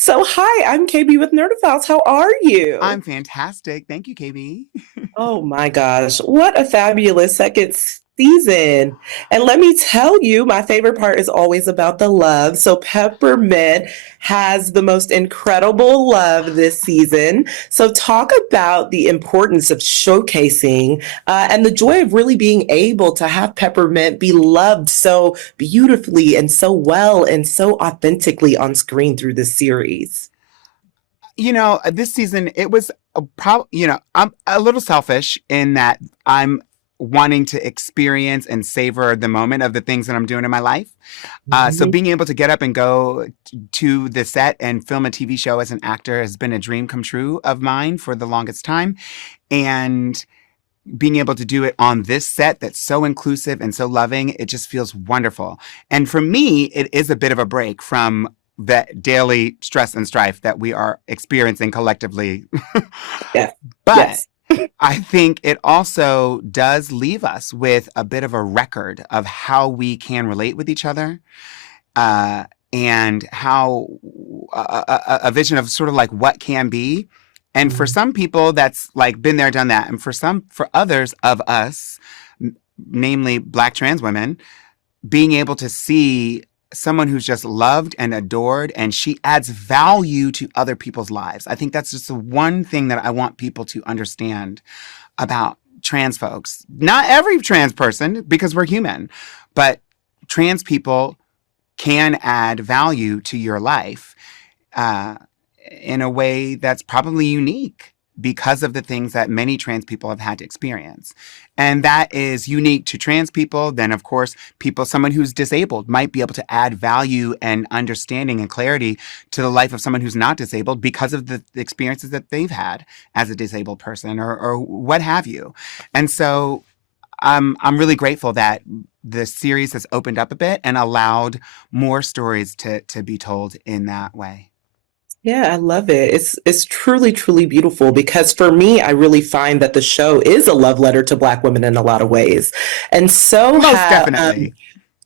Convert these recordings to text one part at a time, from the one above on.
So, hi, I'm KB with Nerdophiles. How are I'm you? fantastic. Thank you, KB. Oh my gosh, what a fabulous second season. And let me tell you, my favorite part is always about the love. So, Peppermint has the most incredible love this season. So, talk about the importance of showcasing and the joy of really being able to have Peppermint be loved so beautifully and so well and so authentically on screen through this series. This season it was I'm a little selfish in that I'm wanting to experience and savor the moment of the things that I'm doing in my life. So Mhm. being able to get up and go to the set and film a TV show as an actor has been a dream come true of mine for the longest time. And being able to do it on this set that's so inclusive and so loving, it just feels wonderful. And for me, it is a bit of a break from the daily stress and strife that we are experiencing collectively. Yes. But Yes. I think it also does leave us with a bit of a record of how we can relate with each other, uh, and how a vision of sort of like what can be. And for Mhm. some people, that's like been there, done that. And for others of us, namely Black trans women, being able to see someone who's just loved and adored and she adds value to other people's lives. I think that's just the one thing that I want people to understand about trans folks. Not every trans person, because we're human, but trans people can add value to your life, uh, in a way that's probably unique because of the things that many trans people have had to experience. And that is unique to trans people. Then, of course, someone who's disabled might be able to add value and understanding and clarity to the life of someone who's not disabled because of the experiences that they've had as a disabled person, or what have you. And so I'm really grateful that the series has opened up a bit and allowed more stories to be told in that way. Yeah, I love it. It's truly, truly beautiful because for me, I really find that the show is a love letter to Black women in a lot of ways. And so Most have definitely.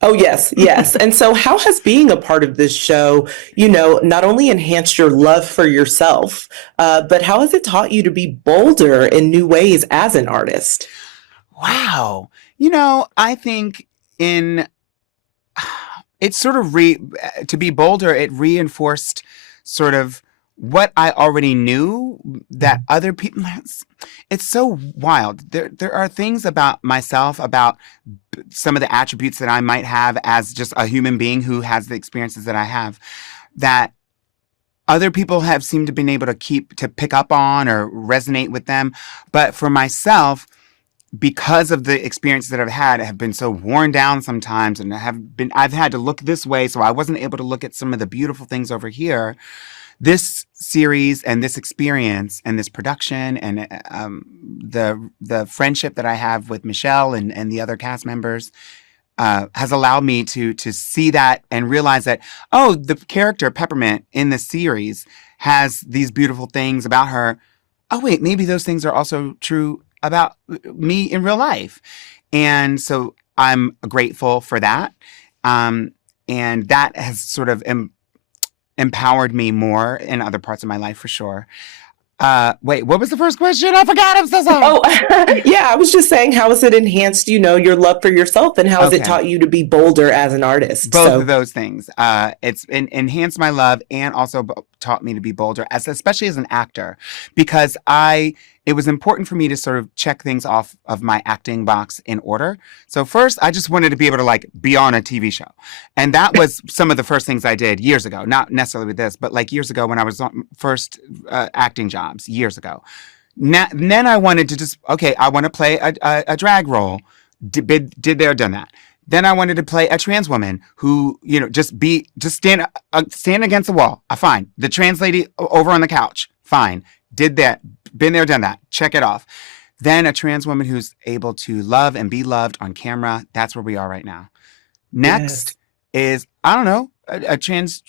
oh yes, yes. And so how has being a part of this show, not only enhanced your love for yourself, but how has it taught you to be bolder in new ways as an artist? Wow. I think in it sort of to be bolder, it reinforced sort of what I already knew that other people. It's so wild. There are things about myself, about some of the attributes that I might have as just a human being who has the experiences that I have, that other people have seemed to been able to pick up on or resonate with them. But for myself, because of the experiences that I've had, have been so worn down sometimes, and I've had to look this way, so I wasn't able to look at some of the beautiful things over here. This series and this experience and this production and the friendship that I have with Michelle and the other cast members, has allowed me to see that and realize that, oh, the character Peppermint in the series has these beautiful things about her. Oh wait, maybe those things are also true about me in real life. And so I'm grateful for that. Um, and that has sort of empowered me more in other parts of my life for sure. Wait, what was the first question? I forgot. I'm so sorry. Oh, yeah, I was just saying, how has it enhanced, your love for yourself and how has it Okay. taught you to be bolder as an artist? Both of So, those things. It's enhanced my love and also taught me to be bolder, especially as an actor, because it was important for me to sort of check things off of my acting box in order. So first, I just wanted to be able to like be on a TV show, and that was some of the first things I did years ago. Not necessarily with this, but like years ago when I was on first acting jobs years ago. Then I wanted to just, okay, I want to play a drag role. Did there, done that. Then I wanted to play a trans woman who, just stand against the wall. Fine. The trans lady over on the couch. Fine. Did that. Been there, done that. Check it off. Then a trans woman who's able to love and be loved on camera. That's where we are right now. Next yes. is, I don't know, a trans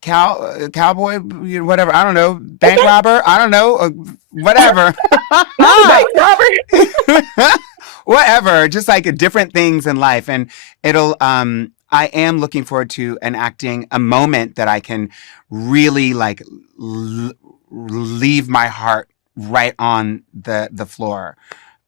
cowboy, whatever. I don't know, bank Okay. robber. I don't know, whatever. Not the bank robber. Whatever, just like different things in life, and it'll I am looking forward to enacting a moment that I can really like leave my heart right on the floor,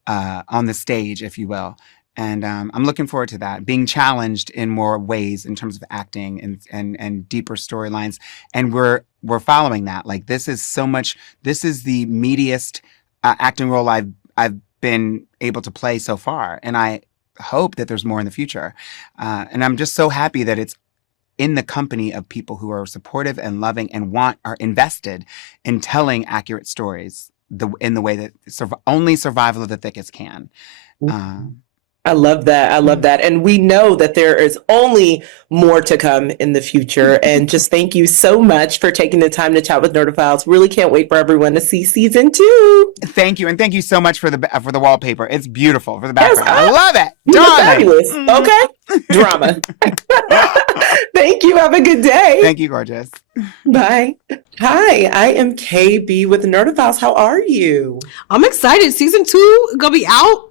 on the stage, if you will. And I'm looking forward to that, being challenged in more ways in terms of acting and deeper storylines. And we're following that. Like this is so much. This is the meatiest acting role I've been able to play so far, and I hope that there's more in the future. And I'm just so happy that it's in the company of people who are supportive and loving and are invested in telling accurate stories in the way that only survival of the thickest can. I love that. I love that. And we know that there is only more to come in the future. And just thank you so much for taking the time to chat with Nerdophiles. Really can't wait for everyone to see season 2. Thank you. And thank you so much for the wallpaper. It's beautiful for the background. Yes, I love it. You look fabulous. Okay. Drama. Thank you. Have a good day. Thank you, gorgeous. Bye. Hi, I am KB with Nerdophiles. How are you? I'm excited. Season 2 gonna be out.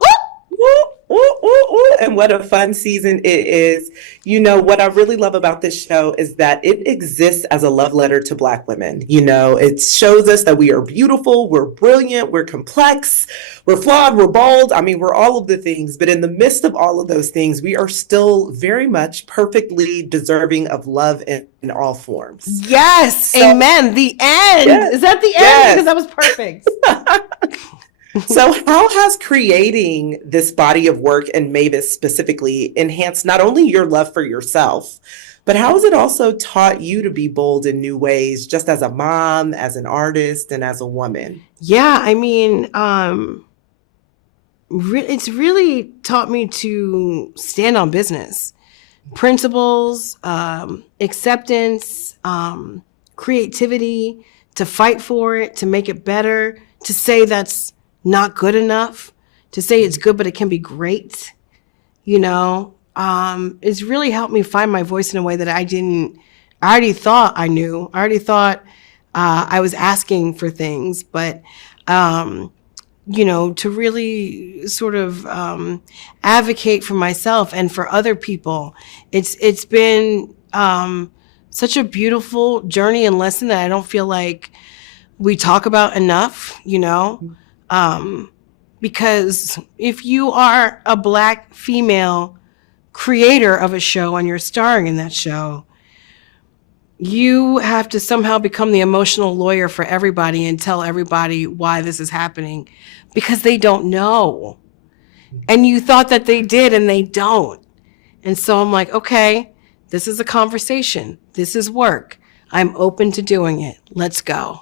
And what a fun season it is. You know, what I really love about this show is that it exists as a love letter to Black women. You know, it shows us that we are beautiful, we're brilliant, we're complex, we're flawed, we're bold. I mean, we're all of the things. But in the midst of all of those things, we are still very much perfectly deserving of love in all forms. Yes. So, amen. The end. Yes. Is that the end? Yes. Because that was perfect. So how has creating this body of work and Mavis specifically enhanced not only your love for yourself, but how has it also taught you to be bold in new ways, just as a mom, as an artist, and as a woman? Yeah, I mean, it's really taught me to stand on business. Principles, acceptance, creativity, to fight for it, to make it better, to say that's not good enough, to say it's good, but it can be great. You know, it's really helped me find my voice in a way that I already thought I knew. I already thought I was asking for things, but, you know, to really sort of advocate for myself and for other people. It's been such a beautiful journey and lesson that I don't feel like we talk about enough, you know. Because if you are a Black female creator of a show and you're starring in that show, you have to somehow become the emotional lawyer for everybody and tell everybody why this is happening, because they don't know. And you thought that they did and they don't. And so I'm like, okay, this is a conversation. This is work. I'm open to doing it. Let's go.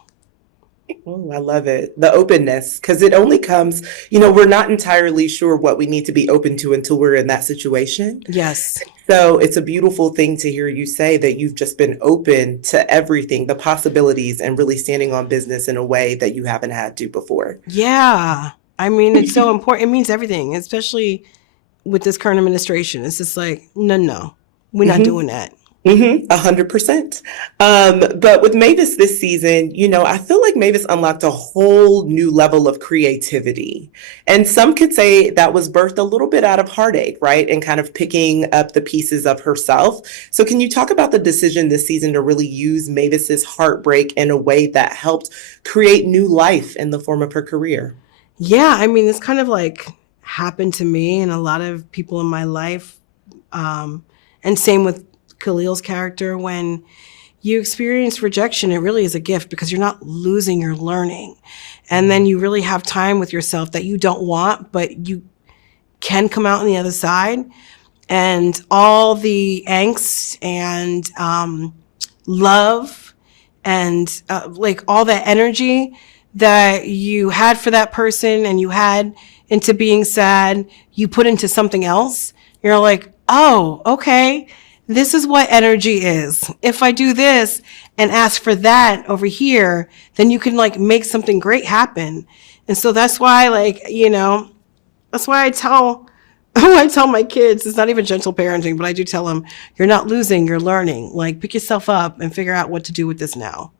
Oh, I love it. The openness, because it only comes, you know, we're not entirely sure what we need to be open to until we're in that situation. Yes. So it's a beautiful thing to hear you say that you've just been open to everything, the possibilities, and really standing on business in a way that you haven't had to before. Yeah. I mean, it's so important. It means everything, especially with this current administration. It's just like, no, we're not doing that. 100%. But with Mavis this season, you know, I feel like Mavis unlocked a whole new level of creativity. And some could say that was birthed a little bit out of heartache, right? And kind of picking up the pieces of herself. So can you talk about the decision this season to really use Mavis's heartbreak in a way that helped create new life in the form of her career? Yeah, I mean, this kind of like happened to me and a lot of people in my life. And same with Khalil's character. When you experience rejection, it really is a gift because you're not losing, you're learning. And then you really have time with yourself that you don't want, but you can come out on the other side. And all the angst and love and like all that energy that you had for that person and you had into being sad, you put into something else. You're like, oh, okay. This is what energy is. If I do this and ask for that over here, then you can like make something great happen. And so that's why, like, you know, that's why I tell my kids, it's not even gentle parenting, but I do tell them, you're not losing, you're learning. Like, pick yourself up and figure out what to do with this now.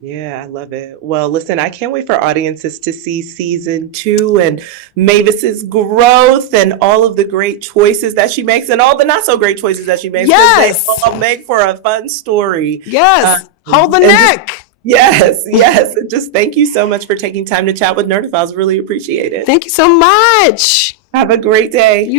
Yeah, I love it. Well, listen, I can't wait for audiences to see season 2 and Mavis's growth and all of the great choices that she makes and all the not so great choices that she makes because they Yes. all make for a fun story. Yes. Hold the And just, neck. yes, yes. And just thank you so much for taking time to chat with Nerdophiles. Really appreciate it. Thank you so much. Have a great day. You